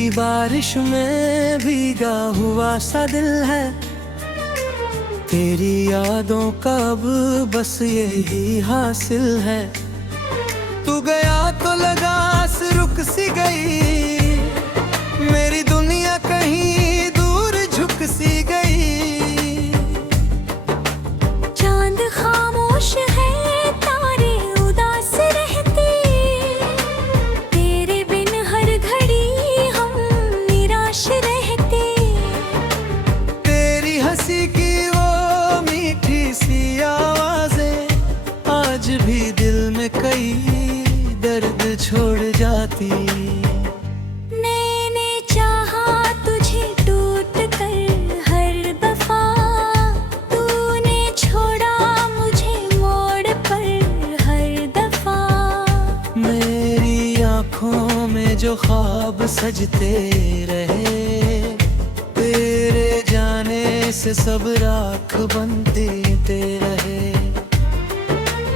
की बारिश में भीगा हुआ सा दिल है। तेरी यादों का अब बस यही हासिल है। तू गया तो लगा रुक सी गई, मेरी दुनिया कहीं दूर झुक सी गई। चांद खामोश है, तारे उदास रहते, तेरे बिन हर घड़ी हम निराश रहते। तेरी हंसी की वो मीठी सी आवाजें आज भी दिल में कई दर्द छोड़ जाती। मैंने चाहा तुझे टूट कर हर दफा, तूने छोड़ा मुझे मोड़ पर हर दफा। मेरी आँखों में जो ख्वाब सजते रहे, तेरे जाने से सब राख बनते रहे।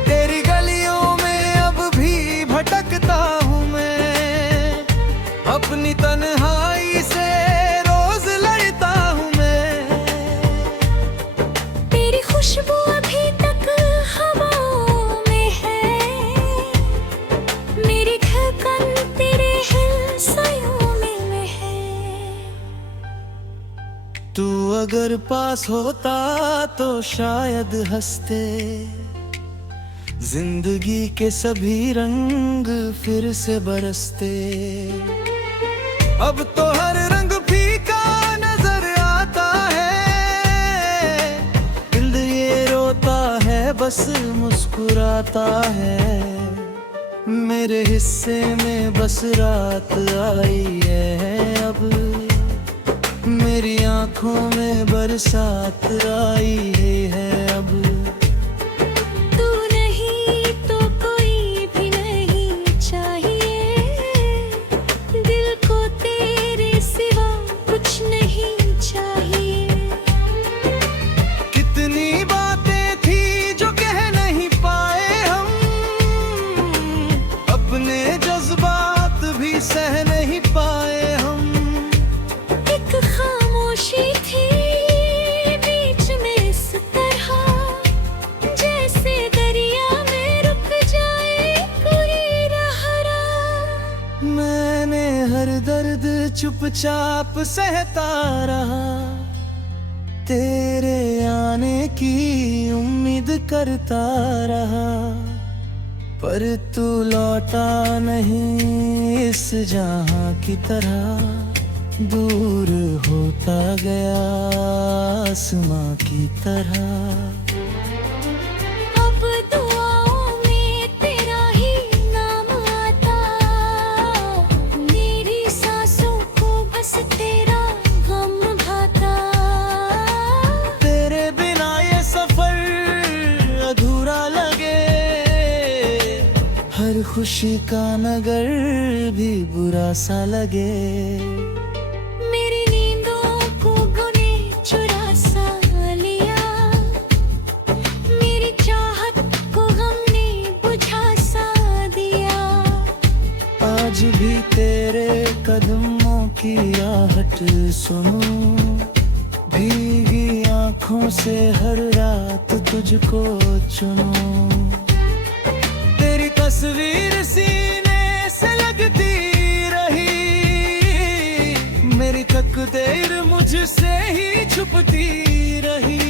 तेरी गलियों में अब भी भटकता हूँ मैं, अपनी तन्हाई से रोज लड़ता हूँ मैं। तेरी खुशबू अभी तक हवाओं में है, मेरी धड़कन तेरे हिल्सों में है। तू अगर पास होता तो शायद हंसते, जिंदगी के सभी रंग फिर से बरसते। अब तो हर रंग फीका नजर आता है, दिल ये रोता है बस मुस्कुराता है। मेरे हिस्से में बस रात आई है अब, मेरी आंखों में बरसात आई है अब। तू नहीं तो कोई भी नहीं चाहिए, दिल को तेरे सिवा कुछ नहीं चाहिए। कितनी बातें थी जो कह नहीं पाए हम, अपने जज्बात भी सह नहीं पाए हम। एक खामोशी थी बीच में इस तरह, जैसे दरिया में रुक जाए कोई राह। मैंने हर दर्द चुपचाप सहता रहा, तेरे आने की उम्मीद करता रहा। पर तू लौटा नहीं इस जहां की तरह, दूर होता गया आसमां की तरह। अब दुआओं में तेरा ही नाम आता, मेरी सांसों को बस तेरा गम भाता। तेरे बिना ये सफर अधूरा लगे, हर खुशी का नगर भी बुरा सा लगे। मेरी नींदों को गुने चुरा सा लिया, मेरी चाहत को हमने बुझा सा दिया। आज भी तेरे कदमों की आहट सुनूं, भीगी आंखों से हर रात तुझको चुनूं। तेरी तस्वीर सीने से लगती रही, मेरी तकदीर मुझसे ही छुपती रही।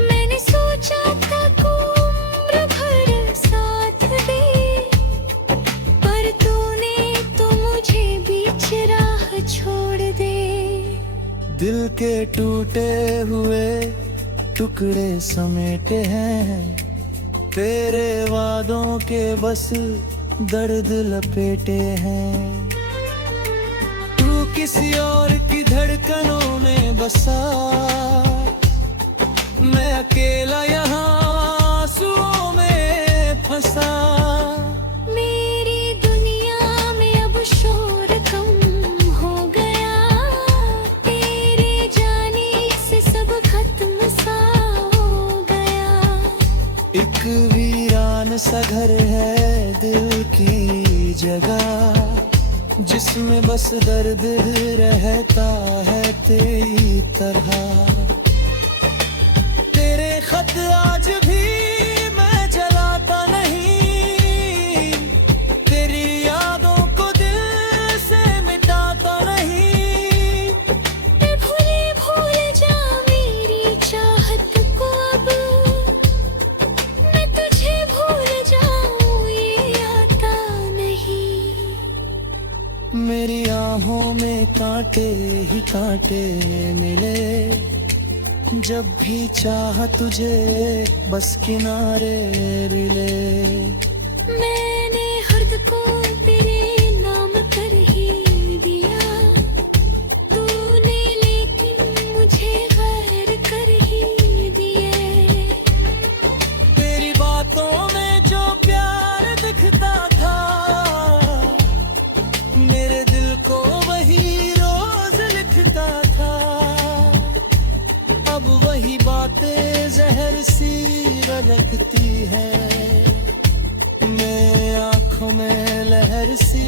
मैंने सोचा था को उम्र भर साथ दे, पर तूने तो मुझे बीच राह छोड़ दे। दिल के टूटे हुए टुकड़े समेटे हैं, तेरे वादों के बस दर्द लपेटे हैं। तू किसी और की धड़कनों में बसा, मैं अकेला यहाँ आंसुओं में फंसा। मेरी दुनिया में अब शोर कम हो गया, तेरे जाने से सब खत्म सा हो गया। एक वीरान सा घर है दिल की जगह, जिसमें बस दर्द रहता है तेरी तरह। तेरे खत आज भी मैं जलाता नहीं, तेरी यादों को दिल से मिटाता नहीं। मैं भूले भूल जा मेरी चाहत को, अब मैं तुझे भूल जाऊं ये आता नहीं। मेरी आहों में कांटे ही कांटे मिले, जब भी चाह तुझे बस किनारे मिले। मैंने हर्द को तेरे नाम कर ही दिया, तूने लेकिन मुझे गैर कर ही दिए। तेरी बातों में जो प्यार दिखता था, मेरे दिल को वही रोज लिखता था। अब वही बातें जहर सी लगती है, मेरे आँखों में लहर सी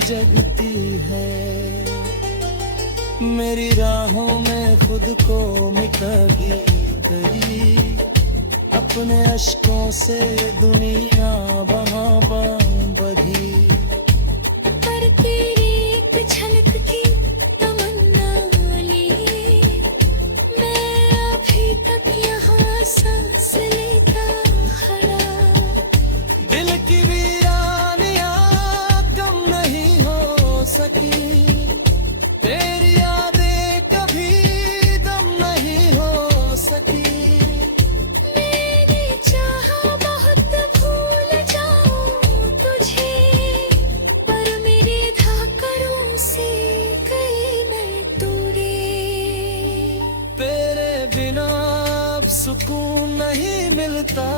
जगती है। मेरी राहों में खुद को मिटाई गई, अपने अश्कों से दुनिया वहाँ बधी। पर तेरी एक झलक की तमन्ना लिए मैं अभी तक यहाँ सांस लेता खड़ा। दिल की वीरानियां कम नहीं हो सकी, तेरी यादें कभी दम नहीं हो सकी। मैंने चाहा बहुत भूल जाऊं तुझे, पर मेरे धाकड़ों से गई मैं दूरी। तेरे बिना अब सुकून नहीं मिलता,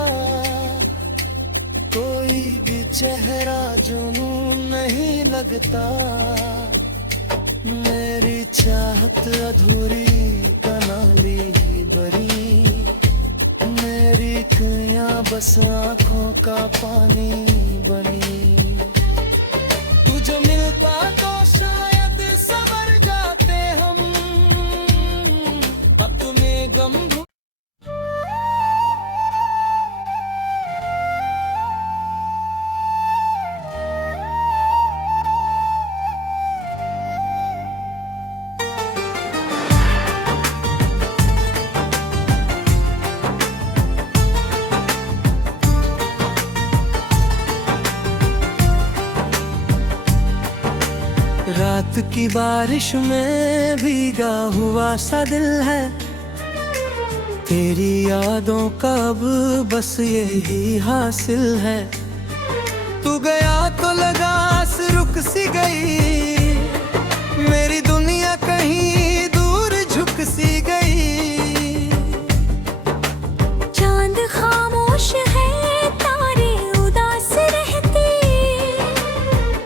कोई भी चेहरा जुनून नहीं लगता। मेरी चाहत अधूरी कनाली भरी, मेरी खुइयां बस आँखों का पानी बनी। तुझे मिलता तो शायद संवर जाते हम, अपने गम रात की बारिश में भीगा हुआ सा दिल है, तेरी यादों का अब बस यही हासिल है। तू गया तो लगा रुक सी गई, मेरी दुनिया कहीं दूर झुक सी गई। चांद खामोश है, तारे उदास रहते,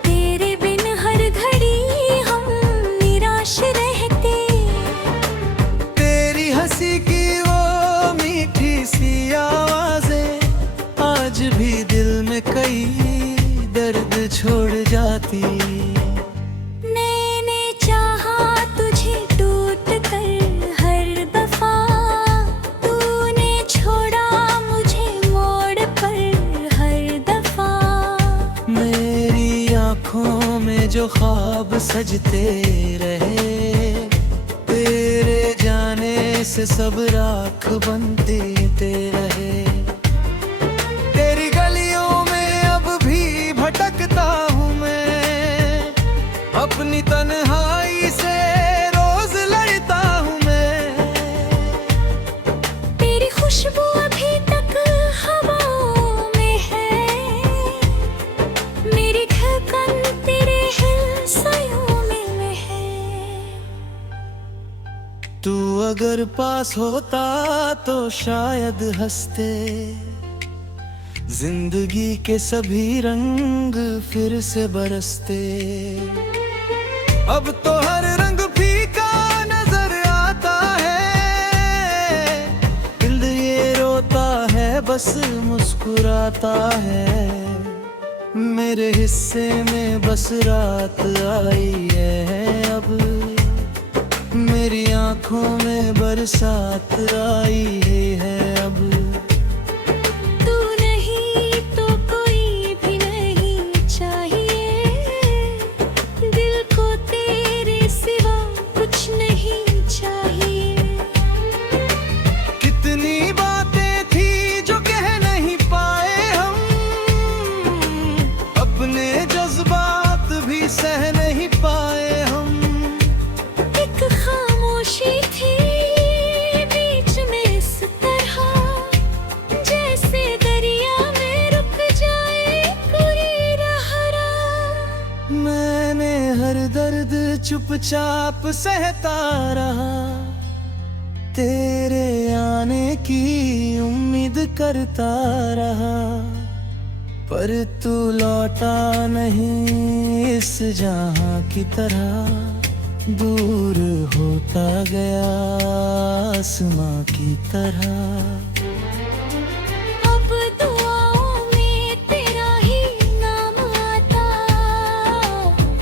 तेरे बिन हर घड़ी हम निराश रहते। तेरी हंसी की वो मीठी सी आवाजें आज भी दिल में कई दर्द छोड़ जाती। मैंने चाहा तुझे टूट कर हर दफा, तूने छोड़ा मुझे मोड़ पर हर दफा। मेरी आँखों में जो ख्वाब सजते रहे, तेरे जाने से सब राख बनते रहे। तेरी गलियों में अब भी भटकता हूँ मैं, अपनी तन्हाई से रोज लड़ता हूँ मैं। तेरी खुशबू अभी तक हवाओं में है, मेरी धड़कन तेरे हिल्सों में है। तू अगर पास होता तो शायद हंसते, जिंदगी के सभी रंग फिर से बरसते। अब तो हर रंग फीका नजर आता है, दिल ये रोता है बस मुस्कुराता है। मेरे हिस्से में बस रात आई है अब, मेरी आंखों में बरसात आई है अब। तू नहीं तो कोई भी नहीं चाहिए, दिल को तेरे सिवा कुछ नहीं चाहिए। कितनी बातें थी जो कह नहीं पाए हम, अपने जज्बात भी सह नहीं पाए हम। एक खामोशी थी बीच में इस तरह, जैसे दरिया में रुक जाए कोई राह। मैंने हर दर्द चुपचाप सहता रहा, तेरे आने की उम्मीद करता रहा। पर तू लौटा नहीं इस जहां की तरह, दूर होता गया आसमां की तरह। अब दुआओं में तेरा ही नाम आता,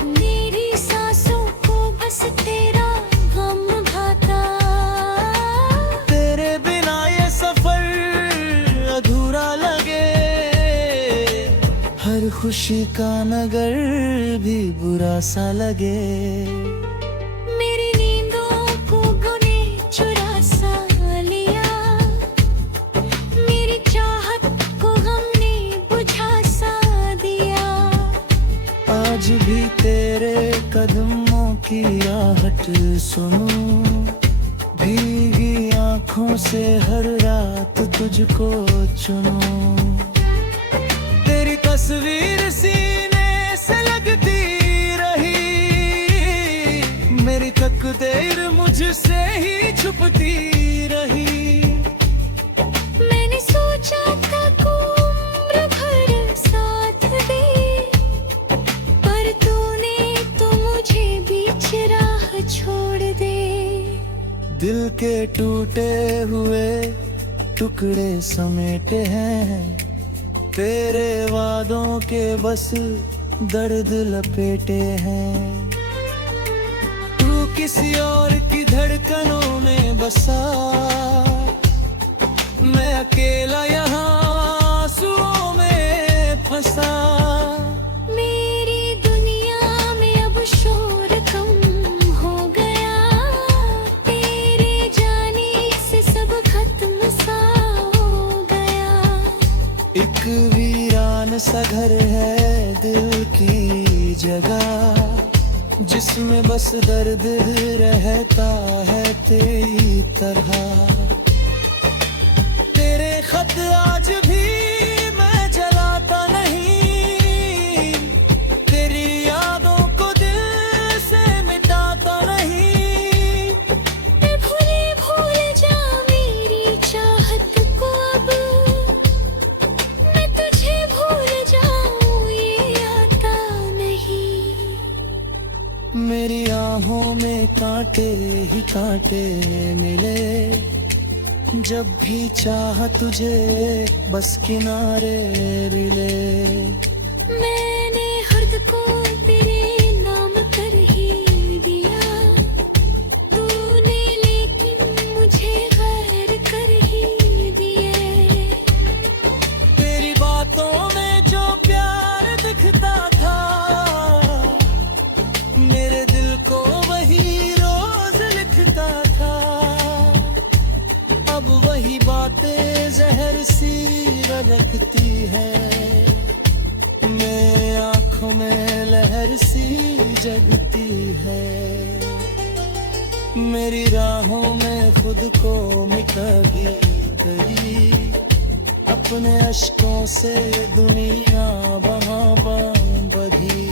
मेरी सांसों को बस तेरा गम भाता। तेरे बिना ये सफर अधूरा लगे, हर खुशी का नगर भी बुरा सा लगे। मेरी नींदों को गुने चुरा सा लिया, मेरी चाहत को हमने बुझा सा दिया। आज भी तेरे कदमों की आहट सुनूं, भीगी आंखों से हर रात तुझको चुनूं। तेरी तस्वीर सीने से लगती रही, मेरी तकदीर मुझसे ही छुपती रही। मैंने सोचा था को उम्र भर साथ दे, पर तूने तो मुझे बीच राह छोड़ दे। दिल के टूटे हुए टुकड़े समेटे हैं, तेरे वादों के बस दर्द लपेटे हैं। तू किसी और की धड़कनों में बसा, मैं अकेला यहाँ आंसुओं में फंसा। मेरी दुनिया में अब शोर कम हो गया, तेरे जाने से सब खत्म सा हो गया। एक वीरान सा घर है दिल की जगह, जिसमें बस दर्द रहता है तेरी तरह। तेरे खत आज भी मैं जलाता नहीं, तेरी यादों को दिल से मिटाता नहीं। मैं भूले भूल जा मेरी चाहत को अब, मैं तुझे भूल जाऊं ये आता नहीं। मेरी आहों में कांटे ही कांटे मिले, जब भी चाह तुझे बस किनारे मिले। मैंने हर्द को तेरे नाम कर ही दिया, तूने लेकिन मुझे गैर कर ही दिए। तेरी बातों में जो प्यार दिखता था, मेरे दिल को वही रोज लिखता था। अब वही बातें जहर सी लगती है, मेरे आंखों में लहर सी जगती है। मेरी राहों में खुद को मिटा भी गई, अपने अश्कों से दुनिया वहाँ बंधी।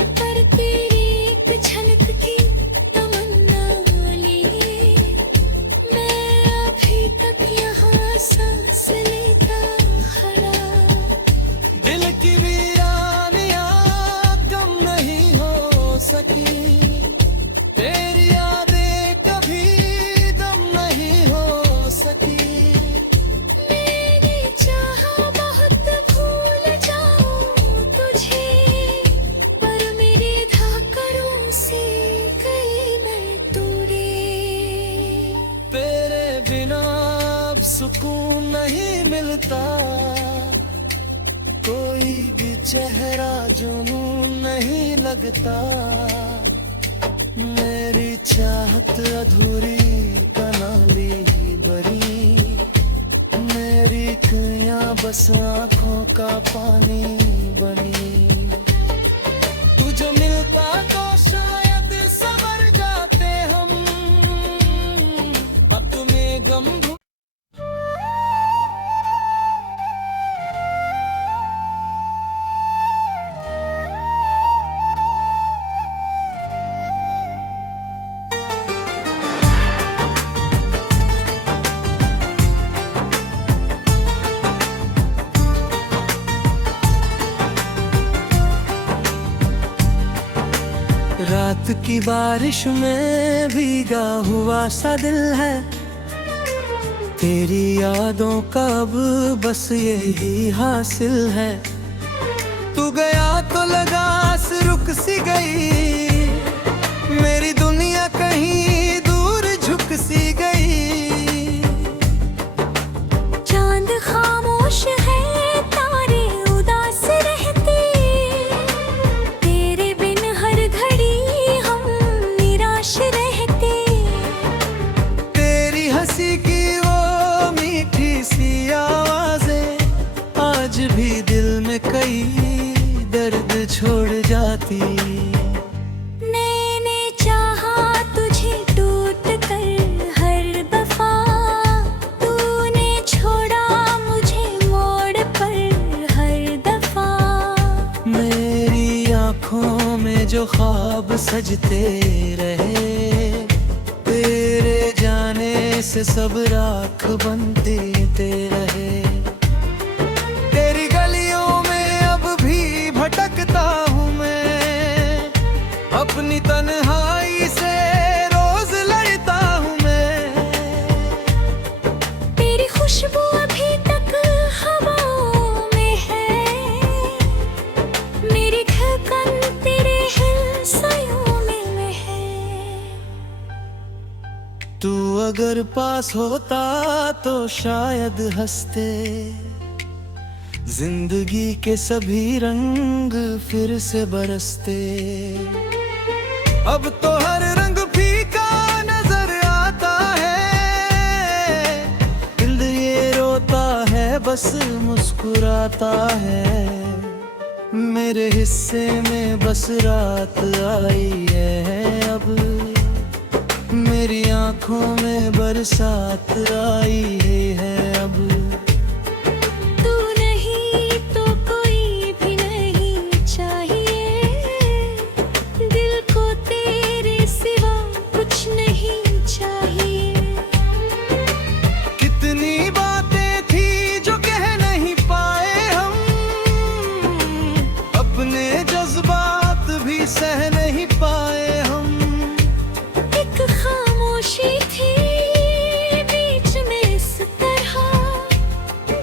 पर तेरी एक झलक की तमन्ना लिए, मैं अभी तक यहाँ सांस लेता खड़ा। दिल की वीरानियाँ कम नहीं हो सकी, तेरी यादें कभी दम नहीं हो सकी। मैंने चाहा बहुत भूल जाऊं बिना अब सुकून नहीं मिलता, कोई भी चेहरा जुनून नहीं लगता। मेरी चाहत अधूरी कनाली भरी, मेरी कइयां बस आँखों का पानी बनी। तुझे मिलता तो शायद संवर जाते हम, अब तुम्हें गम रात की बारिश में भीगा हुआ सा दिल है, तेरी यादों का अब बस यही हासिल है। तू गया तो लगा रुक सी गई, मेरी दुनिया कहीं दूर झुक सी गई। चांद खामोश है, तारे उदास रहते, तेरे बिन हर घड़ी हम निराश रहते। तेरी हंसी की वो मीठी सी आवाजें आज भी दिल में कई दर्द छोड़ जाती। मैंने चाहा तुझे टूट कर हर दफा, तूने छोड़ा मुझे मोड़ पर हर दफा। मेरी आँखों में जो ख्वाब सजते रहे, तेरे जाने से सब राख बनते रहे। तेरी गलियों में अब भी भटकता हूँ मैं, अपनी तन्हाई से रोज लड़ता हूँ मैं। तेरी खुशबू अभी तक हवाओं में है, मेरी धड़कन तेरे हिल्सों में है। तू अगर पास होता तो शायद हंसते, जिंदगी के सभी रंग फिर से बरसते। अब तो हर रंग फीका नजर आता है, दिल ये रोता है बस मुस्कुराता है। मेरे हिस्से में बस रात आई है अब, मेरी आंखों में बरसात आई है अब। तू नहीं तो कोई भी नहीं चाहिए, दिल को तेरे सिवा कुछ नहीं चाहिए। कितनी बातें थी जो कह नहीं पाए हम, अपने जज्बात भी सह नहीं पाए हम। एक खामोशी थी बीच में इस तरह,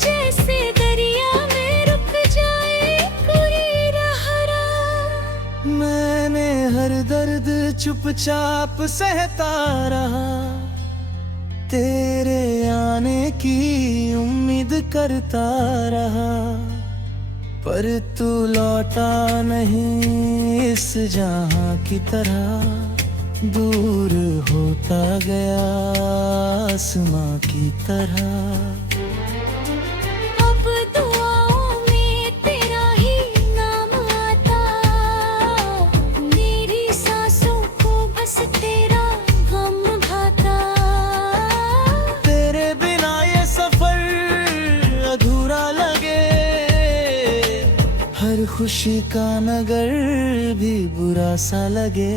जैसे दरिया में रुक जाए कोई राह। मैंने हर दर्द चुपचाप सहता रहा, तेरे आने की उम्मीद करता रहा। पर तू लौटा नहीं इस जहां की तरह, दूर होता गया आसमां की तरह। अब दुआओं में तेरा ही नाम आता, मेरी सांसों को बस तेरा गम भाता। तेरे बिना ये सफर अधूरा लगे, हर खुशी का नगर भी बुरा सा लगे।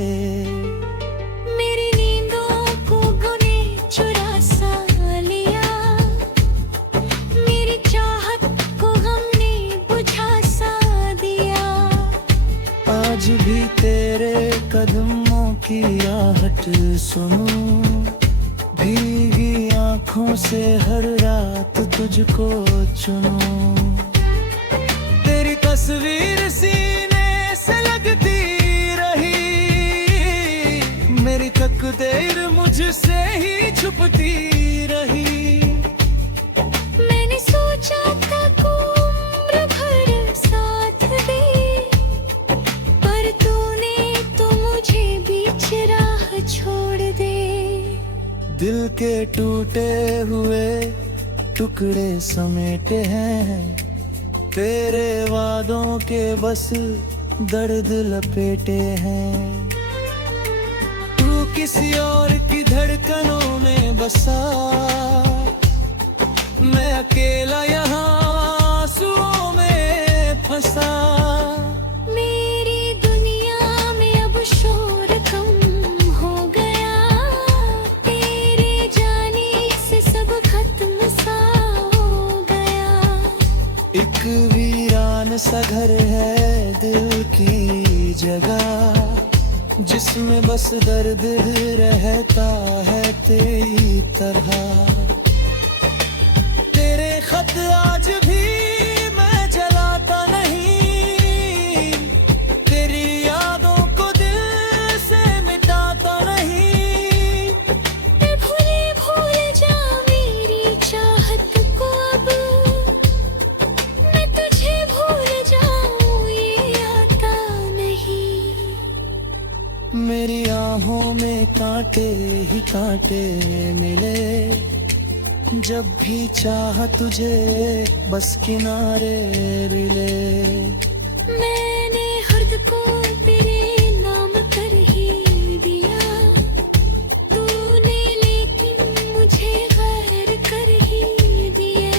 मेरी नींदों को गुने चुरा सा लिया, मेरी चाहत को गम ने बुझा सा दिया। आज भी तेरे कदमों की आहट सुनूं, भीगी आंखों से हर रात तुझको चुनूं। तेरी तस्वीर सीने से लगती रही, मेरी तकदीर मुझसे ही छुपी छुपती रही। मैंने सोचा था को उम्र भर साथ दे, पर तूने तो मुझे बीच राह छोड़ दे। दिल के टूटे हुए टुकड़े समेटे हैं, तेरे वादों के बस दर्द लपेटे हैं। तू किसी और की धड़कनों में बसा, मैं अकेला यहाँ आंसुओं में फंसा। मेरी दुनिया में अब शोर कम हो गया, तेरे जाने से सब खत्म सा हो गया। एक वीरान सा घर है दिल की जगह, जिसमें बस दर्द रहता है तेरी तरह। तेरे खत आज भी मैं जलाता नहीं, तेरी यादों को दिल से मिटाता नहीं। मैं भूल जा मेरी चाहत को, अब मैं तुझे भूल जाऊं ये आता नहीं। मेरी आहों में कांटे ही कांटे मिले, जब भी चाह तुझे बस किनारे मिले। मैंने हर्द को तेरे नाम कर ही दिया, तूने लेकिन मुझे गैर कर ही दिए।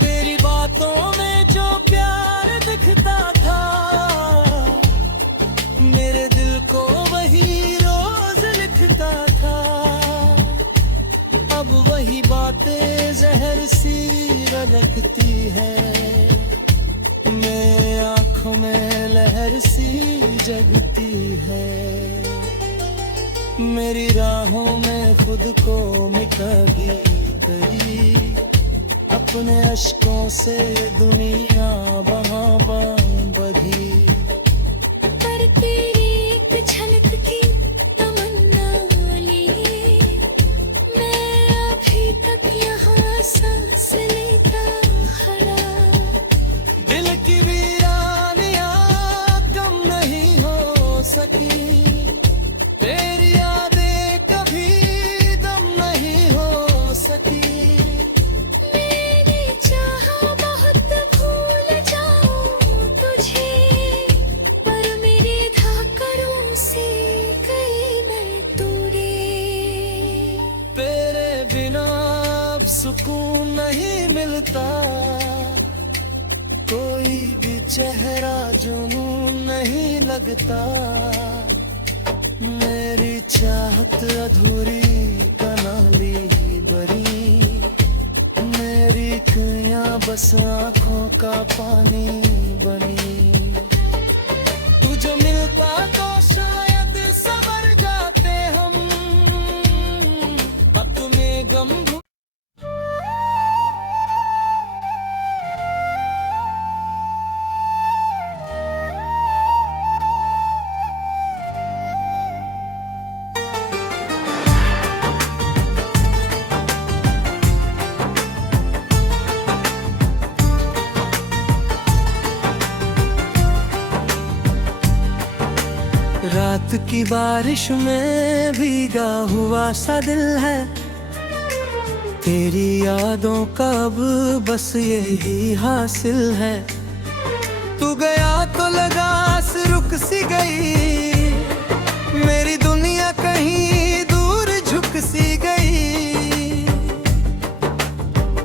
तेरी बातों में जो प्यार दिखता था, मेरे दिल को वही रोज लिखता था। अब वही बातें जहर सी लगती है, मेरे आँखों में लहर सी जगती है। मेरी राहों में खुद को मिटा भी गई, अपने अश्कों से दुनिया वहाँ बंधी। पर तेरी एक झलक की तमन्ना लिए, मैं अभी तक यहाँ सांस लेता खड़ा। दिल की वीरानियाँ कम नहीं हो सकी, तेरी यादें कभी दम नहीं हो सकी। मैंने चाहा बहुत भूल जाऊं तुझे, पर मेरे धाकड़ों से गई मैं तोड़े। तेरे बिना अब सुकून नहीं मिलता, कोई भी चेहरा जुनून नहीं लगता। मेरी चाहत अधूरी कनाली बरी, मेरी खुइयां बस आँखों का पानी बनी। तुझे मिलता तो शायद संवर जाते हम, अब तुम्हें गम रात की बारिश में भीगा हुआ सा दिल है, तेरी यादों का अब बस यही हासिल है। तू गया तो लगा रुक सी गई, मेरी दुनिया कहीं दूर झुक सी गई।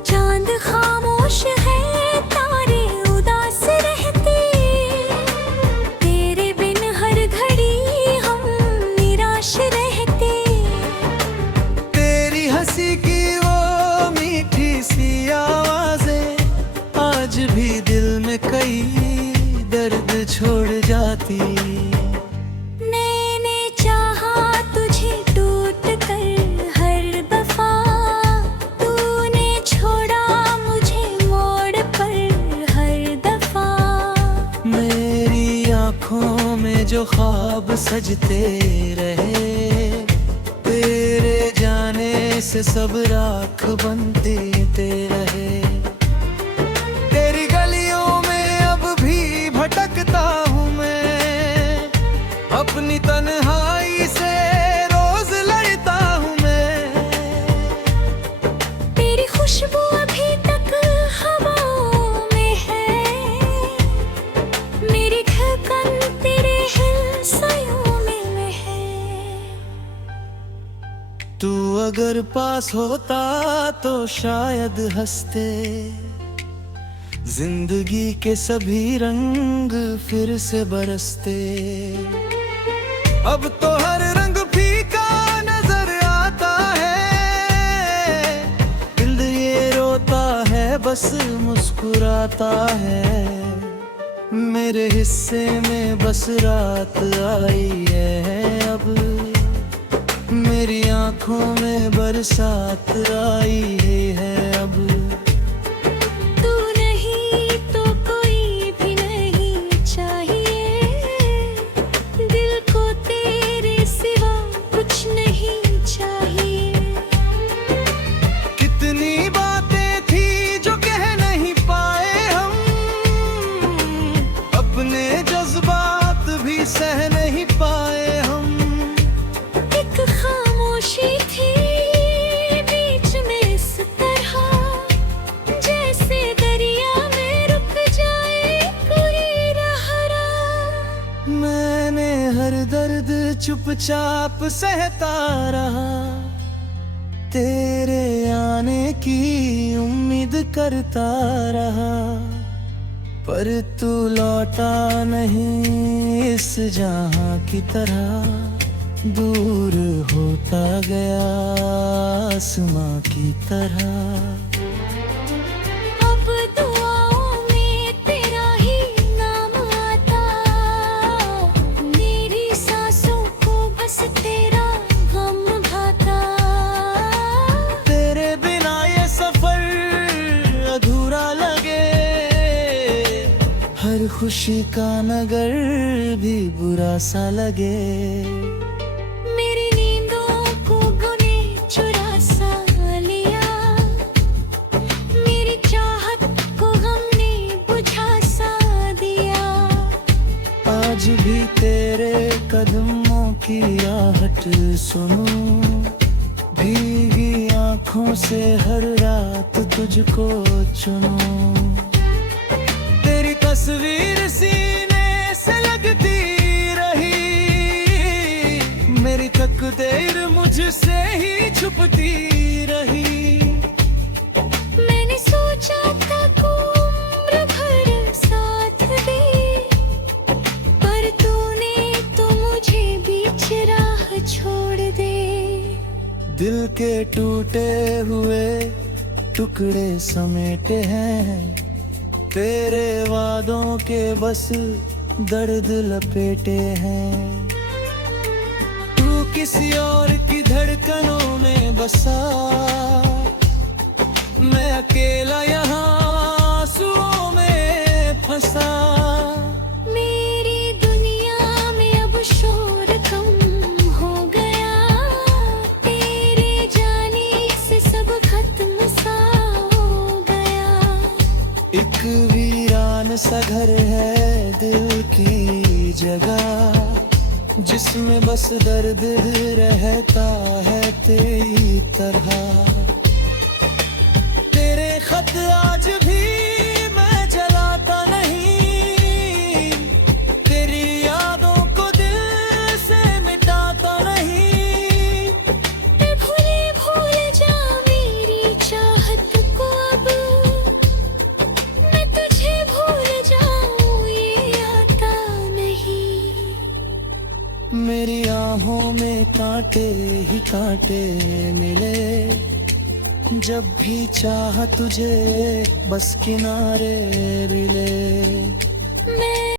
चांद खामोश है, तारे उदास रहते, तेरे बिन हर घड़ी हम निराश रहते। तेरी हंसी की वो मीठी सी आवाजें आज भी दिल में कई दर्द छोड़ जाती। मैंने चाहा तुझे टूट कर हर दफा, तूने छोड़ा मुझे मोड़ पर हर दफा। मेरी आँखों में जो ख्वाब सजते रहे, तेरे से सब राख बनते रहे। तेरी गलियों में अब भी भटकता हूँ मैं, अपनी तन्हाई से रोज लड़ता हूँ मैं। तेरी खुशबू अभी तक हवाओं में है, मेरी धड़कन तेरे हिल्सों में है। तू अगर पास होता तो शायद हंसते, जिंदगी के सभी रंग फिर से बरसते। अब तो हर रंग फीका नजर आता है, दिल ये रोता है बस मुस्कुराता है। मेरे हिस्से में बस रात आई है अब, मेरी आंखों में बरसात आई है अब। तू नहीं तो कोई भी नहीं चाहिए, दिल को तेरे सिवा कुछ नहीं चाहिए। कितनी बातें थी जो कह नहीं पाए हम, अपने जज्बात भी सह नहीं पाए हम। एक खामोशी थी बीच में इस तरह, जैसे दरिया में रुक जाए कोई राह। मैंने हर दर्द चुपचाप सहता रहा, तेरे आने की उम्मीद करता रहा। पर तू लौटा नहीं इस जहां की तरह, दूर होता गया आसमां की तरह। अब दुआओं में तेरा ही नाम आता, मेरी सांसों को बस तेरा गम भाता। तेरे बिना ये सफर अधूरा लगे, हर खुशी का नगर भी बुरा सा लगे। मेरी नींदों को गुने चुरा सा लिया, मेरी चाहत को गम ने बुझा सा दिया। आज भी तेरे कदमों की आहट सुनूं, भीगी आंखों से हर रात तुझको चुनूं। तेरी तस्वीर सीने से लगती रही, मेरी तकदीर मुझसे ही छुपती रही। मैंने सोचा था को उम्र भर साथ दे, पर तूने तो मुझे बीच राह छोड़ दे। दिल के टूटे हुए टुकड़े समेटे हैं, तेरे वादों के बस दर्द लपेटे हैं। तू किसी और की धड़कनों में बसा, मैं अकेला यहाँ आंसुओं में फंसा। मेरी दुनिया में अब शोर कम हो गया, तेरे जाने से सब खत्म सा हो गया। एक वीरान सा घर है दिल की जगह, जिसमें बस दर्द रहता है तेरी तरह। तेरे खत आज भी मैं जलाता नहीं, तेरी यादों को दिल से मिटाता नहीं। मैं भूल जा मेरी चाहत को अब, मैं तुझे भूल जाऊं ये आता नहीं। मेरी आहों में कांटे ही कांटे मिले, जब भी चाह तुझे बस किनारे मिले।